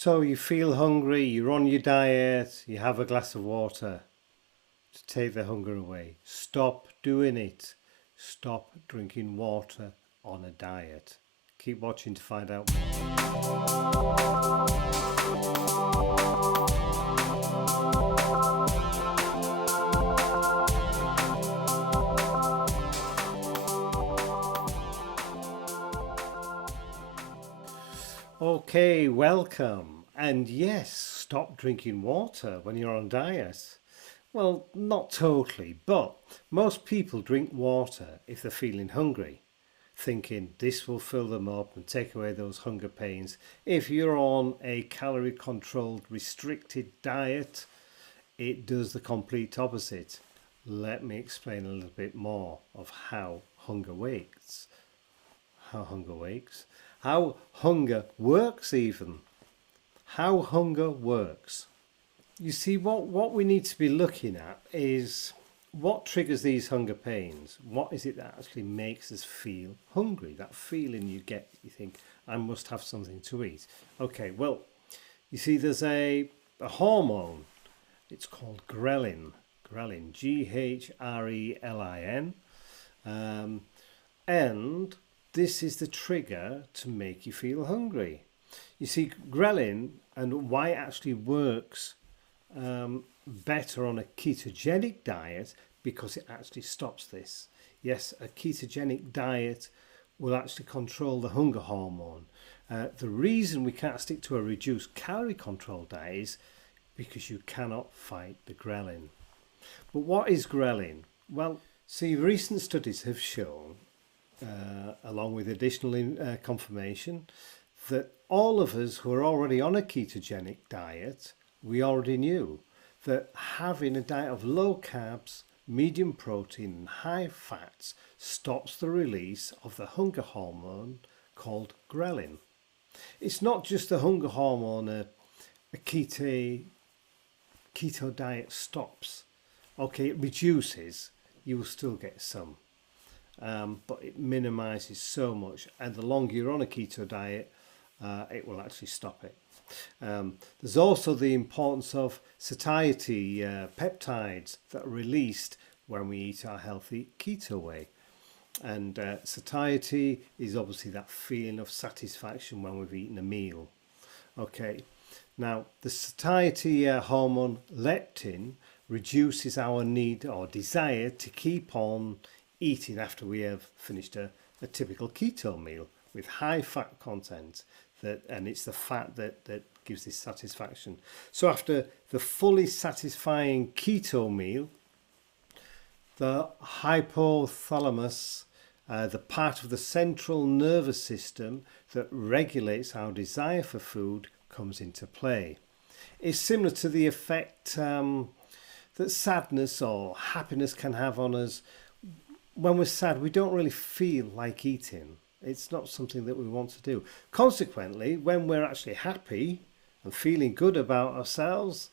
So you feel hungry, you're on your diet, you have a glass of water to take the hunger away. Stop doing it. Stop drinking water on a diet. Keep watching to find out more. Okay, welcome. And yes, stop drinking water when you're on diet. Well, not totally, but most people drink water if they're feeling hungry, thinking this will fill them up and take away those hunger pains. If you're on a calorie controlled, restricted diet, it does the complete opposite. Let me explain a little bit more of how hunger wakes. How hunger wakes. How hunger works even. How hunger works. You see, what we need to be looking at is what triggers these hunger pains. What is it that actually makes us feel hungry? That feeling you get, you think, I must have something to eat. Okay, well, you see there's a hormone. It's called ghrelin. Ghrelin, Ghrelin. And this is the trigger to make you feel hungry. You see, ghrelin and why it actually works better on a ketogenic diet, because it actually stops this. Yes, a ketogenic diet will actually control the hunger hormone. The reason we can't stick to a reduced calorie control diet is because you cannot fight the ghrelin. But what is ghrelin? Well, see, recent studies have shown, along with additional confirmation, that all of us who are already on a ketogenic diet, we already knew that having a diet of low carbs, medium protein and high fats stops the release of the hunger hormone called ghrelin. It's not just the hunger hormone a keto diet stops. Okay, it reduces, you will still get some, but it minimizes so much, and the longer you're on a keto diet, it will actually stop it. There's also the importance of satiety peptides that are released when we eat our healthy keto way. And satiety is obviously that feeling of satisfaction when we've eaten a meal. Okay, now the satiety hormone leptin reduces our need or desire to keep on eating after we have finished a typical keto meal with high fat content, and it's the fat that gives this satisfaction. So after the fully satisfying keto meal, the hypothalamus, the part of the central nervous system that regulates our desire for food, comes into play. It's similar to the effect that sadness or happiness can have on us. When we're sad, we don't really feel like eating. It's not something that we want to do. Consequently, when we're actually happy and feeling good about ourselves,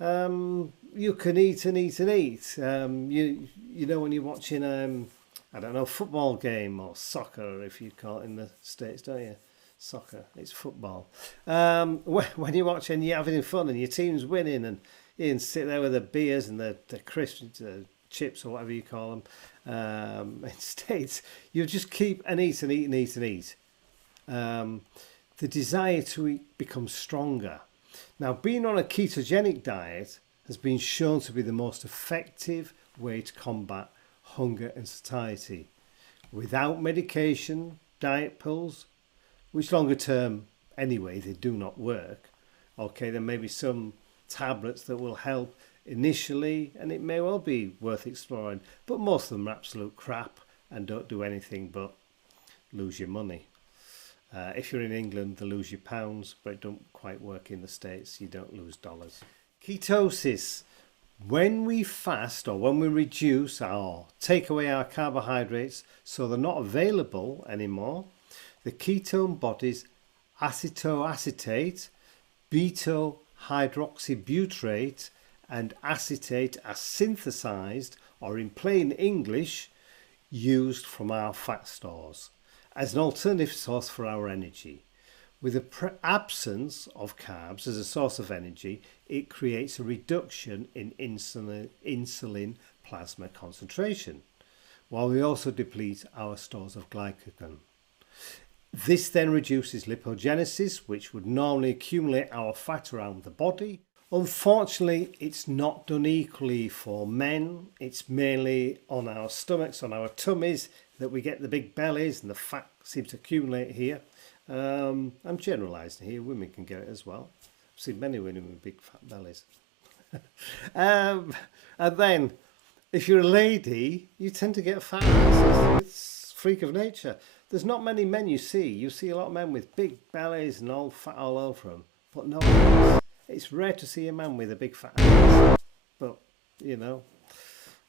you can eat and eat and eat. You know, when you're watching, I don't know, football game or soccer, if you call it in the States, don't you? Soccer, it's football. When you're watching, you're having fun and your team's winning, and you can sit there with the beers and the crisps, the chips or whatever you call them. In States, you just keep and eat and eat and eat and eat. The desire to eat becomes stronger. Now, being on a ketogenic diet has been shown to be the most effective way to combat hunger and satiety without medication, diet pills, which longer term anyway they do not work. Okay, there may be some tablets that will help initially, and it may well be worth exploring, but most of them are absolute crap and don't do anything but lose your money. If you're in England, they lose your pounds, but it don't quite work in the States. You don't lose dollars. Ketosis. When we fast or when we reduce or take away our carbohydrates so they're not available anymore, the ketone bodies acetoacetate, beta-hydroxybutyrate and acetate are synthesized, or in plain English, used from our fat stores as an alternative source for our energy. With the absence of carbs as a source of energy, it creates a reduction in insulin plasma concentration, while we also deplete our stores of glycogen. This then reduces lipogenesis, which would normally accumulate our fat around the body. Unfortunately, it's not done equally for men. It's mainly on our stomachs, on our tummies, that we get the big bellies and the fat seems to accumulate here. I'm generalising here, women can get it as well. I've seen many women with big fat bellies. And then, if you're a lady, you tend to get fat. It's freak of nature. There's not many men you see. You see a lot of men with big bellies and all fat all over them, but no one else. It's rare to see a man with a big fat ass, but you know,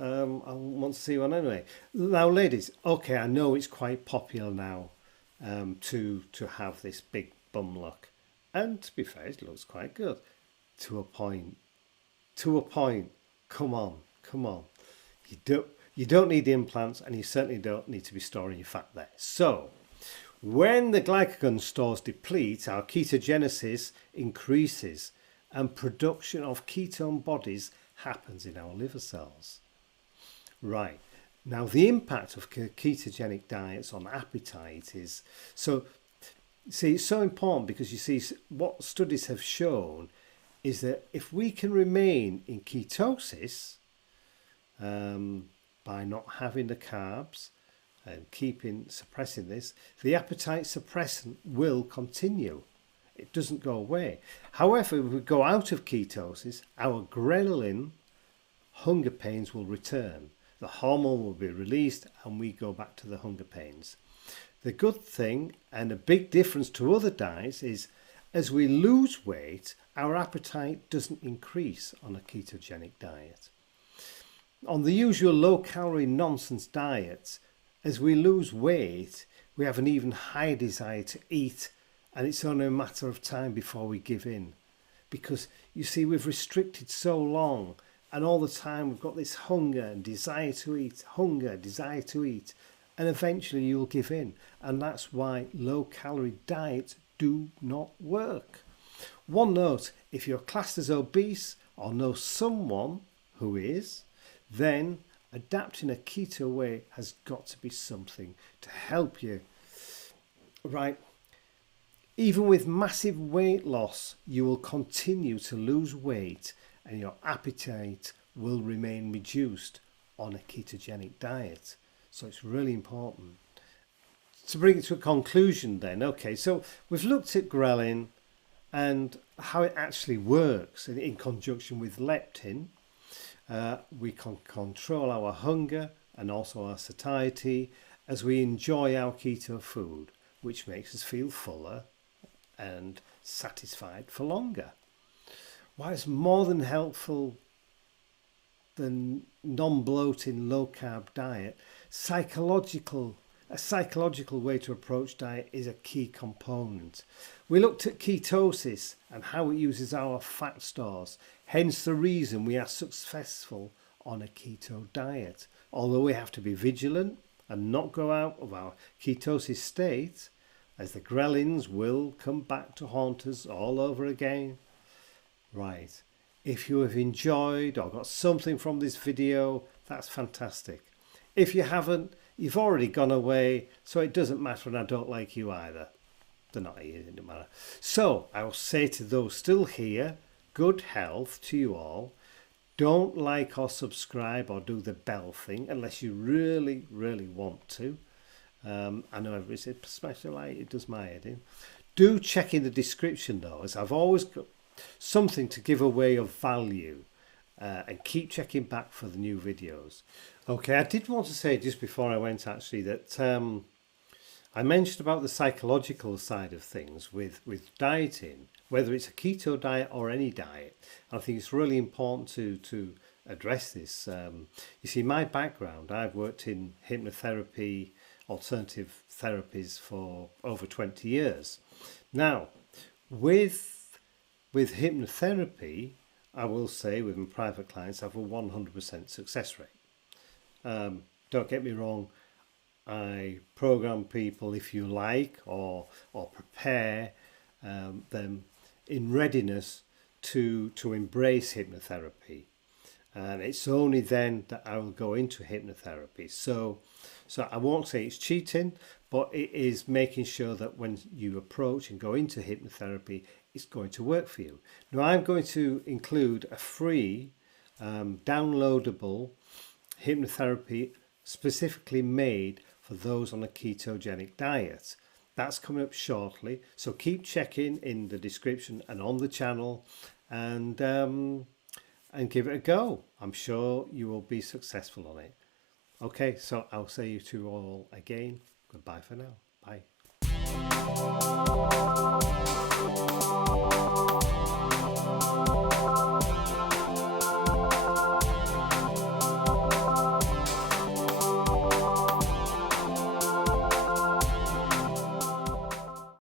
I want to see one anyway. Now, ladies, okay, I know it's quite popular now to have this big bum look, and to be fair, it looks quite good to a point. To a point. Come on. You don't need implants, and you certainly don't need to be storing your fat there. So, when the glycogen stores deplete, our ketogenesis increases, and production of ketone bodies happens in our liver cells. Right. Now, the impact of ketogenic diets on appetite is, so, see, it's so important because you see what studies have shown is that if we can remain in ketosis by not having the carbs and suppressing this, the appetite suppressant will continue. It doesn't go away. However, if we go out of ketosis, our ghrelin hunger pains will return. The hormone will be released and we go back to the hunger pains. The good thing and a big difference to other diets is as we lose weight, our appetite doesn't increase on a ketogenic diet. On the usual low-calorie nonsense diets, as we lose weight, we have an even higher desire to eat, and it's only a matter of time before we give in. Because, you see, we've restricted so long, and all the time we've got this hunger and desire to eat, and eventually you'll give in. And that's why low-calorie diets do not work. One note, if you're classed as obese or know someone who is, then adapting a keto way has got to be something to help you. Right. Even with massive weight loss, you will continue to lose weight and your appetite will remain reduced on a ketogenic diet. So it's really important. To bring it to a conclusion then, okay, so we've looked at ghrelin and how it actually works in conjunction with leptin. We can control our hunger and also our satiety as we enjoy our keto food, which makes us feel fuller and satisfied for longer. Why it's more than helpful than non-bloating low-carb diet, a psychological way to approach diet is a key component. We looked at ketosis and how it uses our fat stores, hence the reason we are successful on a keto diet. Although we have to be vigilant and not go out of our ketosis state, as the ghrelins will come back to haunt us all over again. Right, if you have enjoyed or got something from this video, that's fantastic. If you haven't, you've already gone away, so it doesn't matter, and I don't like you either. They're not here, it doesn't matter. So I will say to those still here, good health to you all. Don't like or subscribe or do the bell thing unless you really, really want to. I know everybody says smash the like, it does my head in. Do check in the description though, as I've always got something to give away of value, and keep checking back for the new videos. Okay, I did want to say just before I went actually that I mentioned about the psychological side of things with dieting, whether it's a keto diet or any diet. I think it's really important to address this. You see, my background, I've worked in hypnotherapy, alternative therapies for over 20 years. Now, with hypnotherapy, I will say with my private clients, I have a 100% success rate. Don't get me wrong, I program people, if you like, or prepare them in readiness to embrace hypnotherapy. And it's only then that I will go into hypnotherapy. So I won't say it's cheating, but it is making sure that when you approach and go into hypnotherapy, it's going to work for you. Now, I'm going to include a free downloadable hypnotherapy specifically made for those on a ketogenic diet. That's coming up shortly, so keep checking in the description and on the channel, and give it a go. I'm sure you will be successful on it. Okay, so I'll say you to all again, goodbye for now. Bye.